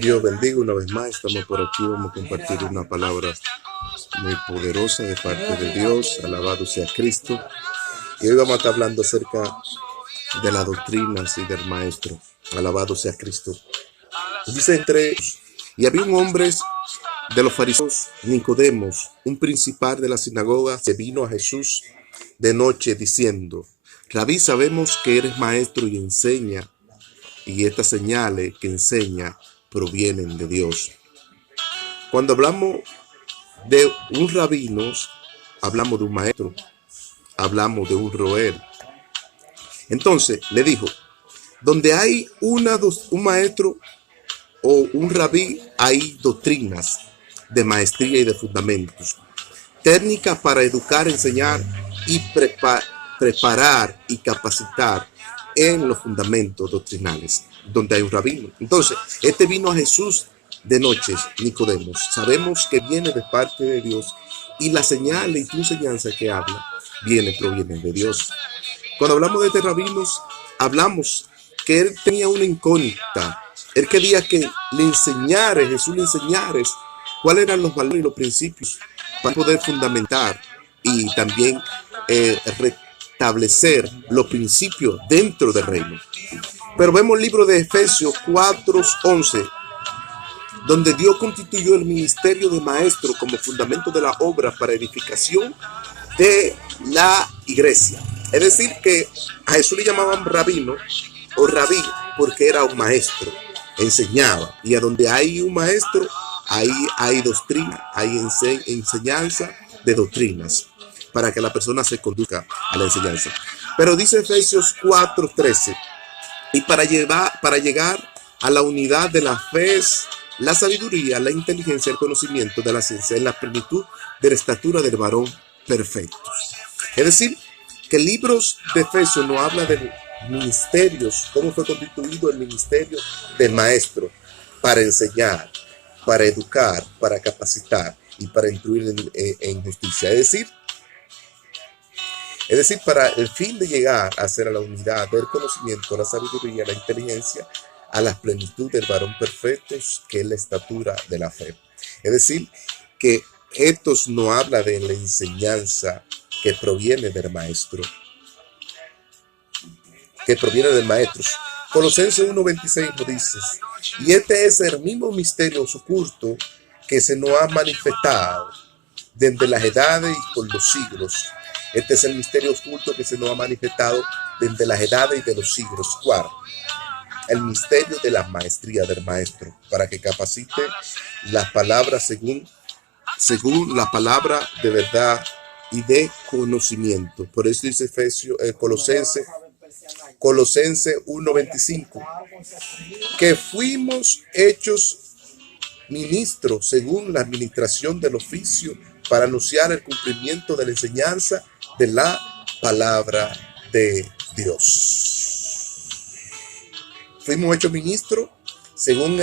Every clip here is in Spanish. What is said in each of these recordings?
Dios bendiga una vez más. Estamos por aquí. Vamos a compartir una palabra muy poderosa de parte de Dios. Alabado sea Cristo. Y hoy vamos a estar hablando acerca de las doctrinas y del Maestro. Alabado sea Cristo. Dice y había un hombre de los fariseos, Nicodemos, un principal de la sinagoga, que vino a Jesús de noche diciendo: Rabí, sabemos que eres maestro y enseña, y estas señales que enseña provienen de Dios. Cuando hablamos de un rabino, hablamos de un maestro, hablamos de un roer. Entonces le dijo: donde hay un maestro o un rabí, hay doctrinas de maestría y de fundamentos, técnicas para educar, enseñar y preparar y capacitar en los fundamentos doctrinales, donde hay un rabino. Entonces, este vino a Jesús de noche, Nicodemos. Sabemos que viene de parte de Dios y la señal y tu enseñanza que habla proviene de Dios. Cuando hablamos de este rabino, hablamos que él tenía una incógnita. Él quería que Jesús le enseñara cuáles eran los valores y los principios para poder fundamentar y también restablecer los principios dentro del reino. Pero vemos el libro de Efesios 4:11, donde Dios constituyó el ministerio de maestro como fundamento de la obra para edificación de la iglesia. Es decir, que a Jesús le llamaban rabino o rabí porque era un maestro, enseñaba. Y a donde hay un maestro, ahí hay doctrina, hay enseñanza de doctrinas para que la persona se conduzca a la enseñanza. Pero dice Efesios 4:13, y para llegar a la unidad de la fe, la sabiduría, la inteligencia, el conocimiento de la ciencia, en la plenitud de la estatura del varón perfecto. Es decir, que el libro de Efesios nos habla de ministerios, cómo fue constituido el ministerio del maestro para enseñar, para educar, para capacitar y para instruir en justicia. Es decir, para el fin de llegar a ser a la unidad del conocimiento, la sabiduría, la inteligencia, a la plenitud del varón perfecto, que es la estatura de la fe. Es decir, que estos no habla de la enseñanza que proviene del maestro, Colosenses 1:26 nos dice: y este es el mismo misterio oculto que se nos ha manifestado desde las edades y por los siglos. Este es el misterio oculto que se nos ha manifestado desde las edades y de los siglos. ¿Cuál? El misterio de la maestría del maestro, para que capacite las palabras según la palabra de verdad y de conocimiento. Por eso dice Colosenses 1:25, que fuimos hechos ministros según la administración del oficio para anunciar el cumplimiento de la enseñanza de la palabra de Dios. Fuimos hechos ministros según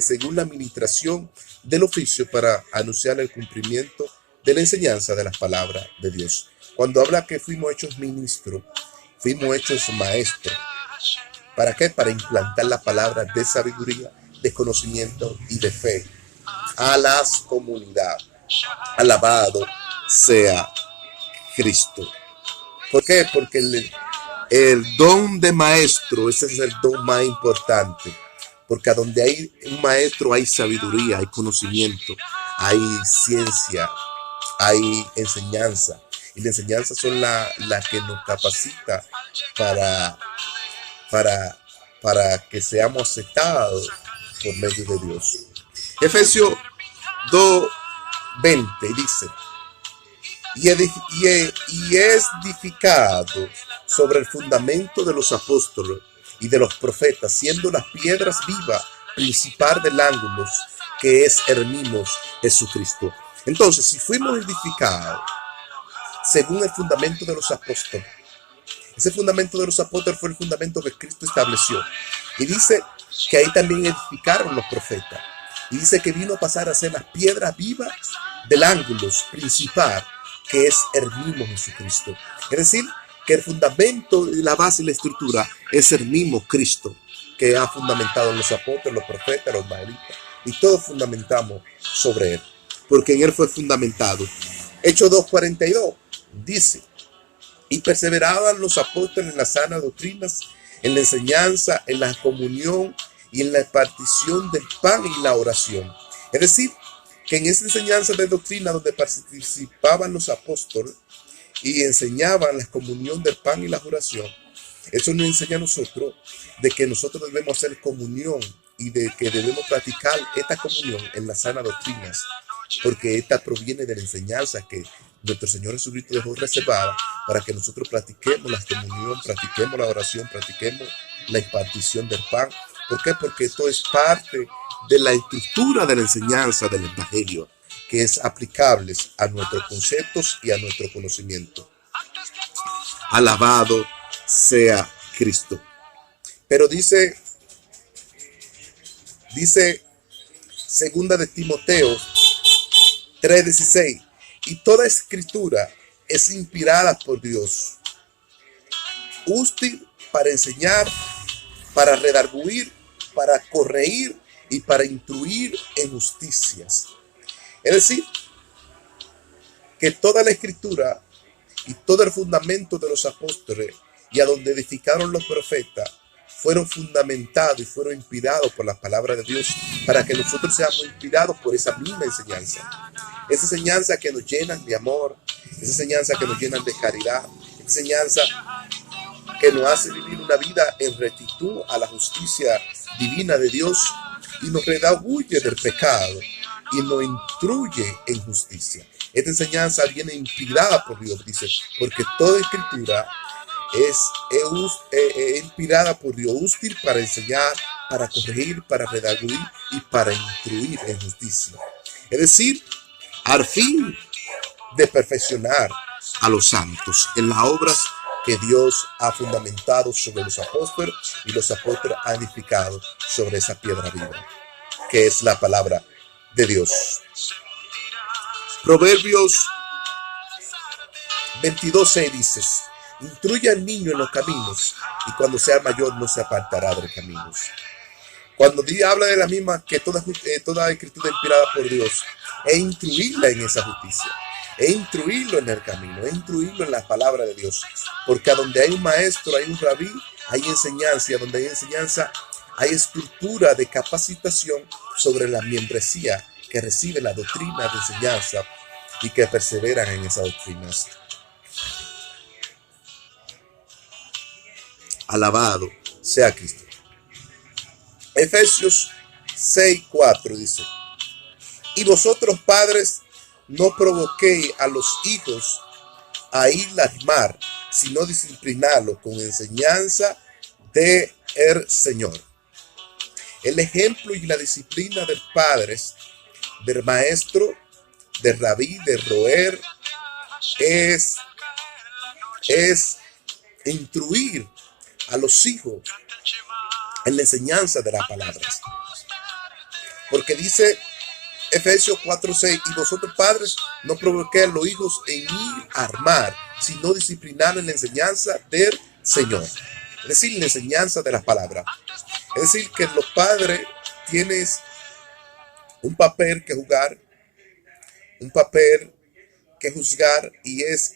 según la administración del oficio para anunciar el cumplimiento de la enseñanza de las palabras de Dios. Cuando habla que fuimos hechos ministros, fuimos hechos maestros. ¿Para qué? Para implantar la palabra de sabiduría, de conocimiento y de fe a las comunidades. Alabado sea Cristo. ¿Por qué? Porque el don de maestro, ese es el don más importante. Porque a donde hay un maestro hay sabiduría, hay conocimiento, hay ciencia, hay enseñanza. Y la enseñanza son la que nos capacita para que seamos aceptados por medio de Dios. Efesios 2:20 dice: y es edificado sobre el fundamento de los apóstoles y de los profetas, siendo las piedras vivas principal del ángulo, que es el mismo Jesucristo. Entonces, si fuimos edificados según el fundamento de los apóstoles, ese fundamento de los apóstoles fue el fundamento que Cristo estableció. Y dice que ahí también edificaron los profetas. Y dice que vino a pasar a ser las piedras vivas del ángulo principal, que es el mismo Es decir, que el fundamento, la base y la estructura es el mismo Cristo, que ha fundamentado en los apóstoles, los profetas, los maestros, y todos fundamentamos sobre él, porque en él fue fundamentado. Hechos 2:42 dice: y perseveraban los apóstoles en las sanas doctrinas, en la enseñanza, en la comunión y en la partición del pan y la oración. Es decir, que en esa enseñanza de doctrina donde participaban los apóstoles y enseñaban la comunión del pan y la oración, eso nos enseña a nosotros de que nosotros debemos hacer comunión y de que debemos practicar esta comunión en las sanas doctrinas, porque esta proviene de la enseñanza que nuestro Señor Jesucristo dejó reservada para que nosotros practiquemos la comunión, practiquemos la oración, practiquemos la impartición del pan. ¿Por qué? Porque esto es parte de la estructura de la enseñanza del Evangelio, que es aplicable a nuestros conceptos y a nuestro conocimiento. Alabado sea Cristo. Pero dice segunda de Timoteo 3:16, y toda escritura es inspirada por Dios, útil para enseñar, para redarguir, para corregir y para instruir en justicias. Es decir, que toda la escritura y todo el fundamento de los apóstoles y a donde edificaron los profetas fueron fundamentados y fueron inspirados por la palabra de Dios para que nosotros seamos inspirados por esa misma enseñanza. Esa enseñanza que nos llena de amor, esa enseñanza que nos llena de caridad, esa enseñanza que nos hace vivir una vida en rectitud a la justicia divina de Dios y nos redarguye del pecado y nos instruye en justicia. Esta enseñanza viene inspirada por Dios, dice, porque toda escritura es inspirada por Dios, útil para enseñar, para corregir, para redarguir y para instruir en justicia. Es decir, al fin de perfeccionar a los santos en las obras que Dios ha fundamentado sobre los apóstoles y los apóstoles han edificado sobre esa piedra viva, que es la palabra de Dios. Proverbios 22:6 dice: instruye al niño en los caminos y cuando sea mayor no se apartará de los caminos. Cuando Dios habla de la misma, que toda escritura inspirada por Dios, es instruirla en esa justicia, es instruirlo en el camino, es instruirlo en la palabra de Dios, porque a donde hay un maestro, hay un rabí, hay enseñanza, y a donde hay enseñanza, hay estructura de capacitación sobre la membresía que recibe la doctrina de enseñanza y que perseveran en esas doctrinas. Alabado sea Cristo. Efesios 6:4 dice: y vosotros padres no provoquéis a los hijos a ir al mar, sino disciplinarlos con enseñanza del Señor. El ejemplo y la disciplina del padre, del maestro, del rabí, del roer, es instruir a los hijos en la enseñanza de las palabras. Porque dice Efesios 4:6, y vosotros padres no provoquéis a los hijos en ir a armar, sino disciplinar en la enseñanza del Señor. Es decir, la enseñanza de las palabras. Es decir, que los padres tienen un papel que jugar, un papel que juzgar, y es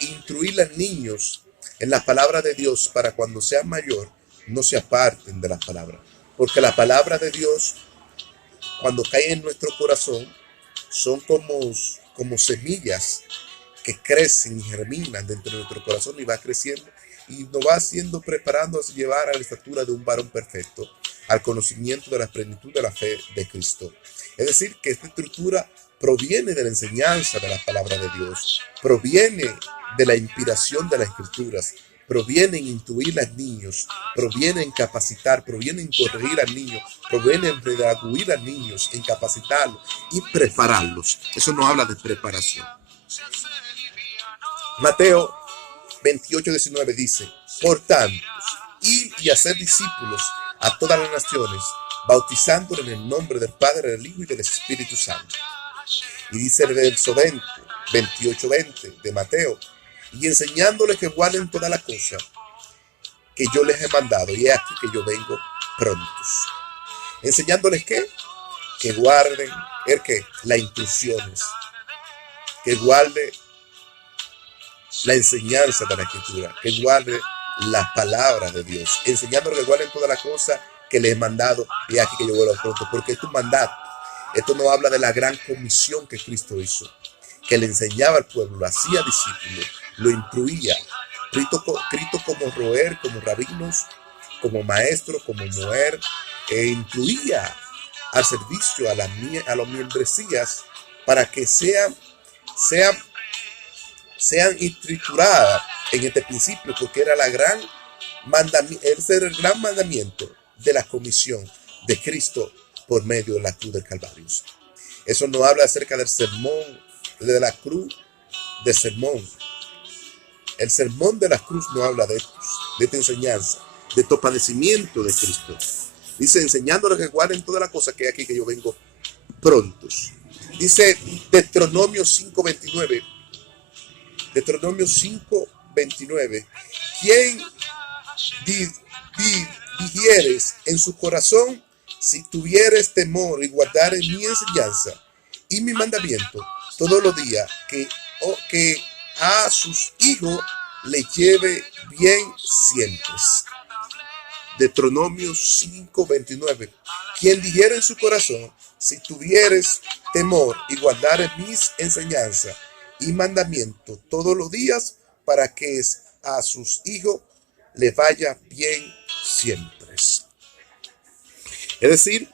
instruir a los niños en la palabra de Dios para cuando sean mayor no se aparten de las palabras. Porque la palabra de Dios, cuando cae en nuestro corazón, son como semillas que crecen y germinan dentro de nuestro corazón y va creciendo y nos va haciendo, preparando a llevar a la estatura de un varón perfecto, al conocimiento de la plenitud de la fe de Cristo. Es decir, que esta estructura proviene de la enseñanza de las palabras de Dios, proviene de la inspiración de las escrituras, proviene en instruir a los niños, proviene en capacitar, proviene en corregir al niño, proviene en redarguir a los niños, en capacitarlos y prepararlos. Eso no habla de preparación. Mateo 28:19 dice: por tanto, id y hacer discípulos a todas las naciones, bautizándolos en el nombre del Padre, del Hijo y del Espíritu Santo. Y dice el verso 28:20 de Mateo: y enseñándoles que guarden todas las cosas que yo les he mandado, y es aquí que yo vengo prontos. Enseñándoles que guarden las instrucciones, que guarde la enseñanza de la Escritura, que guarde las palabras de Dios, enseñándoles que guarden todas las cosas que les he mandado, y aquí que yo vuelvo pronto, porque es un mandato. Esto no habla de la gran comisión que Cristo hizo, que le enseñaba al pueblo, lo hacía discípulo, lo instruía. Cristo como roer, como rabinos, como maestro, como mujer, instruía al servicio a las membresías para que sean estructuradas en este principio, porque era ese era el gran mandamiento de la comisión de Cristo por medio de la cruz del Calvario. Eso no habla acerca del sermón, de la cruz, del sermón. El sermón de la cruz no habla de esta enseñanza, de estos padecimientos de Cristo. Dice, enseñándoles que guarden todas las cosas que hay aquí, que yo vengo prontos. Dice Deuteronomio 5:29. Deuteronomio 5:29. ¿Quién digieres en su corazón, si tuvieres temor y guardares mi enseñanza y mi mandamiento todos los días, que a sus hijos le lleve bien siempre? Deuteronomio 5:29. Quien dijera en su corazón, si tuvieres temor y guardares mis enseñanzas y mandamientos todos los días, para que a sus hijos le vaya bien siempre. Es decir,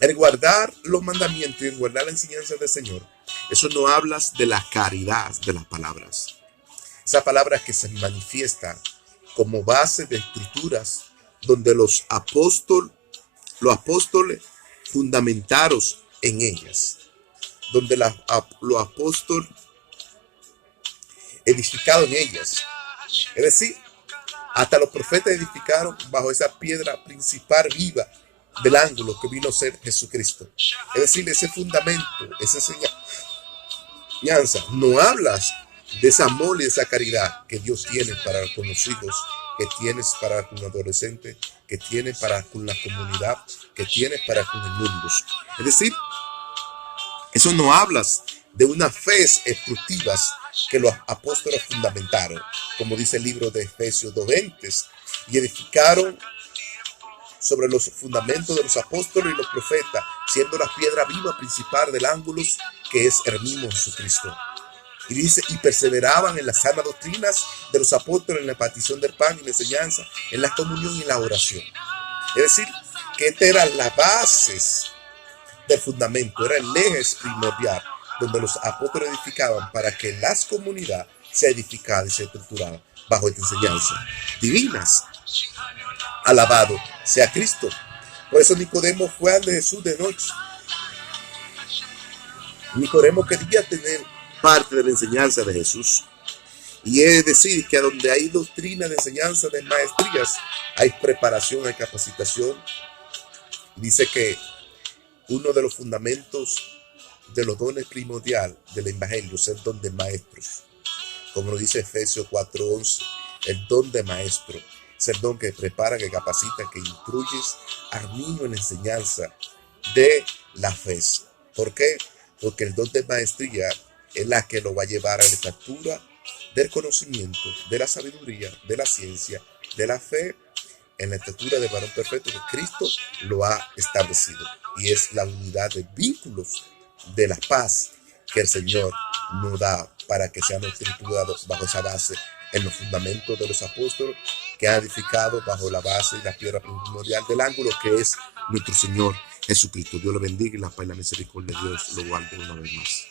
el guardar los mandamientos y el guardar la enseñanza del Señor, eso no habla de la caridad de las palabras. Esas palabras que se manifiestan como base de escrituras donde los apóstoles fundamentaron en ellas, donde los apóstoles edificaron en ellas. Es decir, hasta los profetas edificaron bajo esa piedra principal viva del ángulo que vino a ser Jesucristo. Es decir, ese fundamento, esa enseñanza, no hablas de ese amor y de esa caridad que Dios tiene para con los hijos, que tienes para con los adolescentes, que tiene para con la comunidad, que tiene para con el mundo. Es decir, eso no hablas de una fe estructiva que los apóstoles fundamentaron, como dice el libro de Efesios 2:20, y edificaron sobre los fundamentos de los apóstoles y los profetas, siendo la piedra viva principal del ángulo, que es el mismo Jesucristo. Y dice, y perseveraban en las sanas doctrinas de los apóstoles, en la partición del pan y la enseñanza, en la comunión y en la oración. Es decir, que estas eran las bases del fundamento, era el eje primordial donde los apóstoles edificaban para que las comunidades se edificaran y se estructuraran bajo esta enseñanza divinas. Alabado sea Cristo. Por eso Nicodemo fue ante Jesús de noche. Nicodemo quería tener parte de la enseñanza de Jesús. Y es decir, que a donde hay doctrina de enseñanza de maestrías, hay preparación, hay capacitación. Dice que uno de los fundamentos de los dones primordiales del evangelio es el don de maestros. Como lo dice Efesios 4:11, el don de maestro es el don que prepara, que capacita, que instruye al niño en la enseñanza de la fe. ¿Por qué? Porque el don de maestría es la que lo va a llevar a la estatura del conocimiento, de la sabiduría, de la ciencia, de la fe, en la estatura del varón perfecto que Cristo lo ha establecido. Y es la unidad de vínculos de la paz que el Señor nos da para que seamos estructurados bajo esa base en los fundamentos de los apóstoles que han edificado bajo la base y la piedra primordial del ángulo que es nuestro Señor Jesucristo. Dios lo bendiga y la paz y la misericordia de Dios lo guarde una vez más.